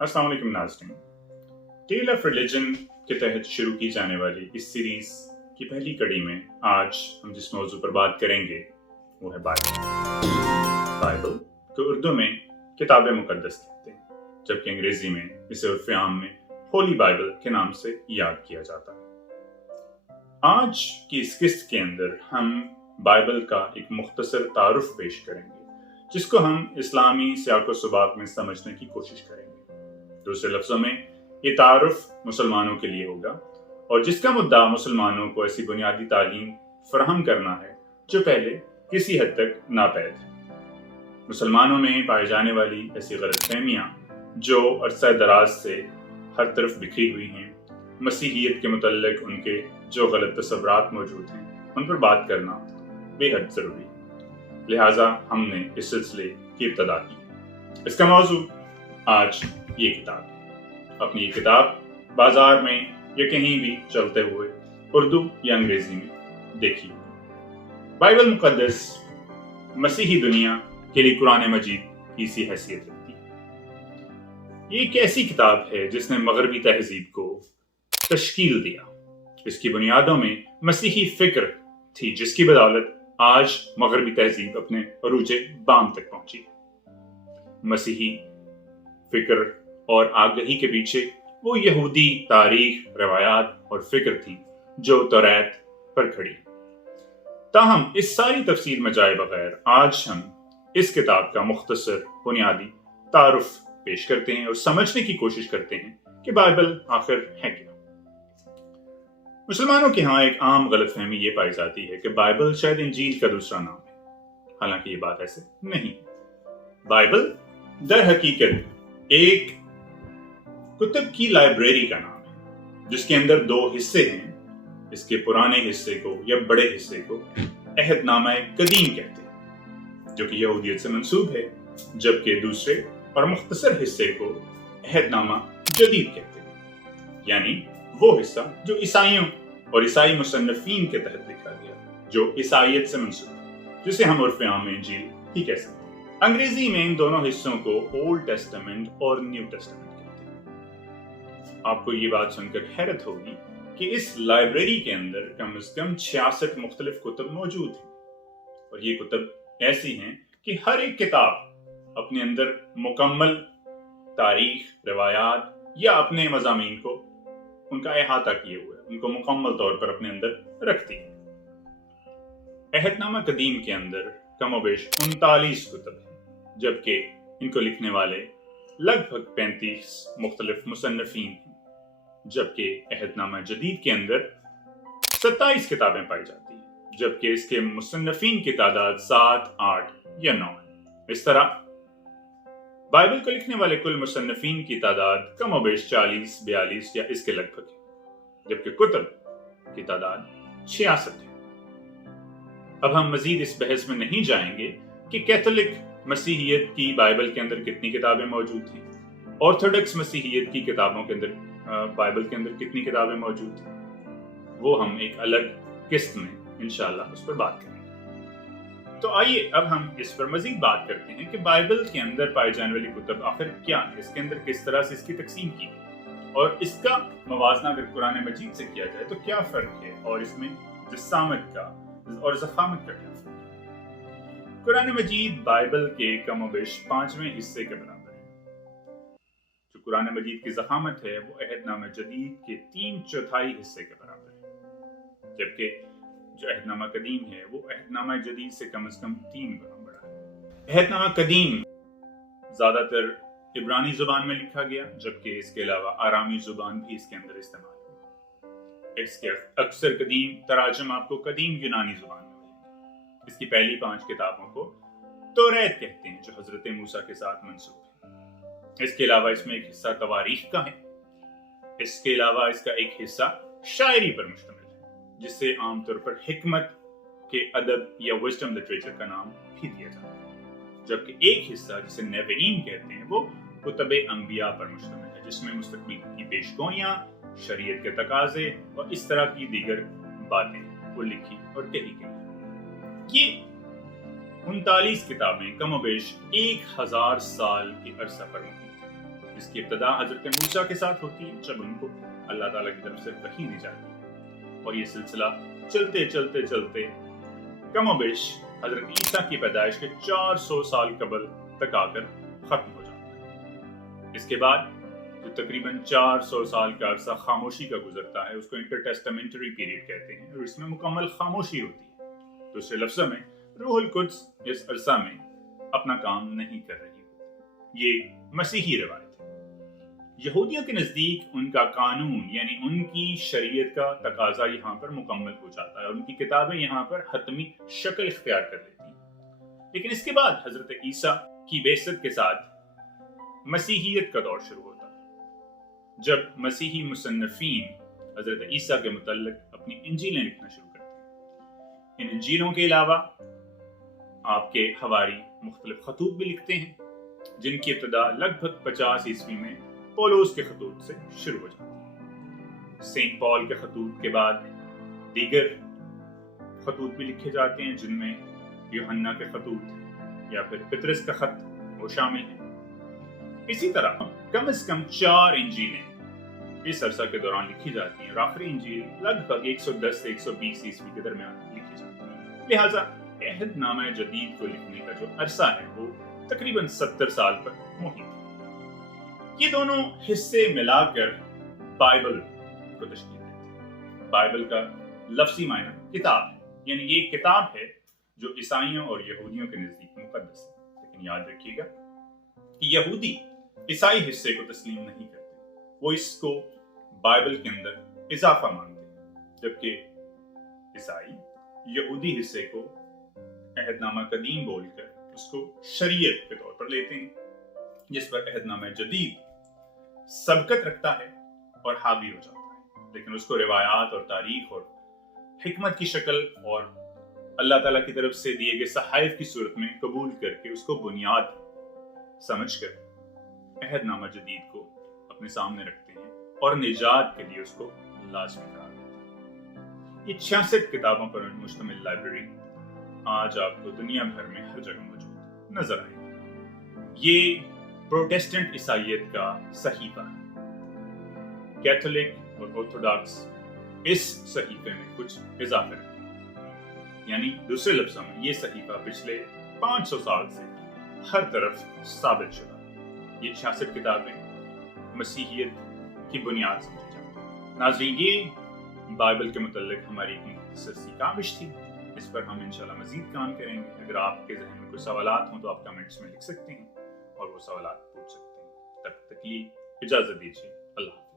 अस्सलाम वालेकुम नाज़रीन। टेल ऑफ रिलीजन के तहत शुरू की जाने वाली इस सीरीज की पहली कड़ी में आज हम जिस मौजू पर बात करेंगे वो है बाइबल को उर्दू में किताब मुकद्दस कहते हैं, जबकि अंग्रेजी में इसे उर्फ़ आम में होली बाइबल के नाम से याद किया जाता है। आज की इस किस्त के अंदर हम बाइबल का एक मुख्तसर तारुफ पेश करेंगे, जिसको हम इस्लामी सियाक़ो सुबाक़ में समझने की कोशिश करेंगे। दूसरे लफ्जों में ये तारुफ मुसलमानों के लिए होगा और जिसका मुद्दा मुसलमानों को ऐसी बुनियादी तालीम फराहम करना है जो पहले किसी हद तक नापैद है। मुसलमानों में पाई जाने वाली ऐसी गलतफहमियां जो अरसा दराज से हर तरफ बिखरी हुई हैं, मसीहियत के मुतल्लिक उनके जो गलत तसव्वुरात मौजूद हैं, उन पर बात करना बेहद ज़रूरी है। लिहाजा हमने इस सिलसिले की इब्तदा की। इसका मौजू आज ये किताब है। अपनी ये किताब बाजार में या कहीं भी चलते हुए उर्दू या अंग्रेजी में देखिए। बाइबल मुकद्दस मसीही दुनिया के लिए कुरान मजीद की सी हैसियत रखती है। ये एक ऐसी किताब है जिसने मगरबी तहजीब को तश्कील दिया। इसकी बुनियादों में मसीही फिक्र थी, जिसकी बदौलत आज मगरबी तहजीब अपने अरूज बाम तक पहुंची। मसीही फिक्र और आगही के पीछे वो यहूदी तारीख, रवायात और फिक्र थी जो तौरात पर खड़ी। ताहम इस सारी तफसील में जाए बगैर आज हम इस किताब का मुख्तसर बुनियादी तारुफ पेश करते हैं और समझने की कोशिश करते हैं कि बाइबल आखिर है क्या। मुसलमानों के यहाँ एक आम गलतफहमी ये पाई जाती है कि बाइबल शायद इंजील का दूसरा नाम है। हालांकि ये बात ऐसे नहीं। बाइबल दर हकीकत एक कुतुब की लाइब्रेरी का नाम है, जिसके अंदर दो हिस्से हैं। इसके पुराने हिस्से को या बड़े हिस्से को अहदनामा कदीम कहते हैं, जो कि यहूदियत से मंसूब है, जबकि दूसरे और मुख्तसर हिस्से को अहदनामा जदीद कहते हैं, यानी वो हिस्सा जो ईसाइयों और ईसाई मुसन्नफीन के तहत लिखा गया, जो ईसाइयत से मंसूब है, जिसे हम उर्फ़ आम में इंजील ही कह सकते हैं। अंग्रेजी में इन दोनों हिस्सों को ओल्ड टेस्टामेंट और न्यू टेस्टामेंट कहते हैं। आपको ये बात सुनकर हैरत होगी कि इस लाइब्रेरी के अंदर कम से कम 66 मुख्तलिफ कुतुब मौजूद हैं, और ये कुतुब ऐसी हैं कि हर एक किताब अपने अंदर मुकम्मल तारीख, रवायात या अपने मज़ामीन को उनका अहाता किए हुए, उनको मुकम्मल तौर पर अपने अंदर रखती है। अहदनामा कदीम के अंदर कमोबेश 39 कुतुब हैं, जबकि इनको लिखने वाले लगभग 35 मुख्तलिफ मुसन्नफीन हैं, जबकि अहदनामा जदीद के अंदर 27 किताबें पाई जाती हैं, जबकि इसके मुसन्नफीन की तादाद 7, 8 या 9 है। इस तरह बाइबल को लिखने वाले कुल मुसन्नफीन की तादाद कमोबेश 40, 42 या इसके लगभग है, जबकि कुतुब की तादाद 66 है। अब हम मजीद इस बहस में नहीं जाएंगे कि कैथोलिक मसीहियत की बाइबल के अंदर कितनी किताबें मौजूद थी, ऑर्थोडॉक्स मसीहियत की किताबों के अंदर बाइबल के अंदर कितनी किताबें मौजूद थी। वो हम एक अलग किस्त में इंशाअल्लाह उस पर बात करेंगे। तो आइए अब हम इस पर मजीद बात करते हैं कि बाइबल के अंदर पाई जाने वाली कुतुब आखिर क्या है, इसके अंदर किस तरह से इसकी तकसीम की गई और इसका मवाजना अगर कुरान मजीद से किया जाए तो क्या फर्क है, और इसमें जसामत का और ज़खामत का क्या फर्क है। कुरान मजीद बाइबल के कमोबेश 5वें हिस्से के बराबर है। जो कुरान मजीद की ज़खामत है वो अहदनामा जदीद के 3/4 हिस्से के बराबर है, जबकि जो अहदनामा कदीम है वो अहदनामा जदीद से कम 3 गुना बड़ा है। अहदनामा कदीम ज्यादातर इब्रानी जुबान में लिखा गया, जबकि इसके अलावा आरामी जुबान भी इसके अंदर इस्तेमाल हुई। इसके अक्सर कदीम तराजम आपको कदीम यूनानी जुबान में मिलेंगे। इसकी पहली 5 किताबों को तौरात कहते हैं, जो हजरत मूसा के साथ मंसूब है। इसके अलावा इसमें एक हिस्सा तवारीख का है। इसके अलावा इसका एक हिस्सा शायरी पर मुश्तमिल है, जिससे आमतौर पर हिकमत के अदब या विजडम लिटरेचर का नाम भी दिया जाता है। जबकि एक हिस्सा जिसे नबीईन कहते हैं वो कुतुब अंबिया पर मुश्तमिल है, जिसमें मुस्तकबिल की पेशगोइयां, शरीयत के तकाजे और इस तरह की दीगर बातें वो लिखी और कही गई। ये 39 किताबें कमोबेश 1000 साल के अरसा पर मौजूद हैं। اس کی ابتدا حضرت موسیٰ کے ساتھ ہوتی ہے جب ان کو اللہ تعالیٰ کی طرف سے وحی دی جاتی ہے، اور یہ سلسلہ چلتے چلتے چلتے کم و بیش حضرت عیسیٰ کی پیدائش کے 400 سال قبل تک آ کر ختم ہو جاتا ہے۔ اس کے بعد جو تقریباً 400 سال کا عرصہ خاموشی کا گزرتا ہے اس کو انٹرٹیسٹامنٹری پیریڈ کہتے ہیں، اور اس میں مکمل خاموشی ہوتی ہے۔ دوسرے لفظوں میں روح القدس اس عرصہ میں اپنا کام نہیں کر رہی ہوتی۔ یہ مسیحی روایت ہے۔ یہودیوں کے نزدیک ان کا قانون یعنی ان کی شریعت کا تقاضا یہاں پر مکمل ہو جاتا ہے، اور ان کی کتابیں یہاں پر حتمی شکل اختیار کر لیتی ہیں۔ لیکن اس کے بعد حضرت عیسیٰ کی بعثت کے ساتھ مسیحیت کا دور شروع ہوتا ہے، جب مسیحی مصنفین حضرت عیسیٰ کے متعلق اپنی انجیلیں لکھنا شروع کرتے ہیں۔ ان انجیلوں کے علاوہ آپ کے حواری مختلف خطوط بھی لکھتے ہیں، جن کی ابتدا لگ بھگ 50 عیسوی میں پولس کے خطوط سے شروع ہو جاتی ہے۔ سینٹ پال کے خطوط کے بعد دیگر خطوط بھی لکھے جاتے ہیں، جن میں یوحنا کے خطوط یا پھر پطرس کا خط وہ شامل ہیں۔ اسی طرح کم از کم 4 انجیلیں اس عرصہ کے دوران لکھی جاتی ہیں، اور آخری انجیل لگ بھگ 110 سے 120 عیسوی کے درمیان لکھی جاتی ہے۔ لہٰذا عہد نامہ جدید کو لکھنے کا جو عرصہ ہے وہ تقریباً 70 سال پر محیط ہے۔ یہ دونوں حصے ملا کر بائبل کو تشکیل دیتے ہیں۔ بائبل کا لفظی معنی کتاب ہے، یعنی یہ ایک کتاب ہے جو عیسائیوں اور یہودیوں کے نزدیک مقدس ہے۔ لیکن یاد رکھیے گا کہ یہودی عیسائی حصے کو تسلیم نہیں کرتے، وہ اس کو بائبل کے اندر اضافہ مانتے ہیں، جبکہ عیسائی یہودی حصے کو عہد نامہ قدیم بول کر اس کو شریعت کے طور پر لیتے ہیں، جس پر عہد نامہ جدید سبقت رکھتا ہے اور حاوی ہو جاتا ہے، لیکن اس کو روایات اور تاریخ اور حکمت کی شکل اور اللہ تعالیٰ کی طرف سے دیے گئے صحائف کی صورت میں قبول کر کے اس کو بنیاد سمجھ کر عہد نامہ جدید کو اپنے سامنے رکھتے ہیں اور نجات کے لیے اس کو لازمی قرار دیتے ہیں۔ یہ 66 کتابوں پر مشتمل لائبریری آج آپ کو دنیا بھر میں ہر جگہ موجود نظر آئے گی۔ یہ پروٹیسٹنٹ عیسائیت کا صحیفہ ہے۔ کیتھولک اور آرتھوڈاکس اس صحیفے میں کچھ اضافے رکھتے ہیں، یعنی دوسرے لفظوں میں یہ صحیفہ پچھلے 500 سال سے ہر طرف ثابت شدہ ہے۔ یہ 66 کتابیں مسیحیت کی بنیاد سمجھی جاتی ہیں۔ ناظرین، یہ بائبل کے متعلق ہماری ایک مختصر سی کاوش تھی، اس پر ہم انشاءاللہ مزید کام کریں گے۔ اگر آپ کے ذہن میں کوئی سوالات ہوں تو آپ کمنٹس میں لکھ سکتے ہیں اور وہ سوالات پوچھ سکتے ہیں۔ تب تک کے لیے اجازت دیجیے، اللہ حافظ۔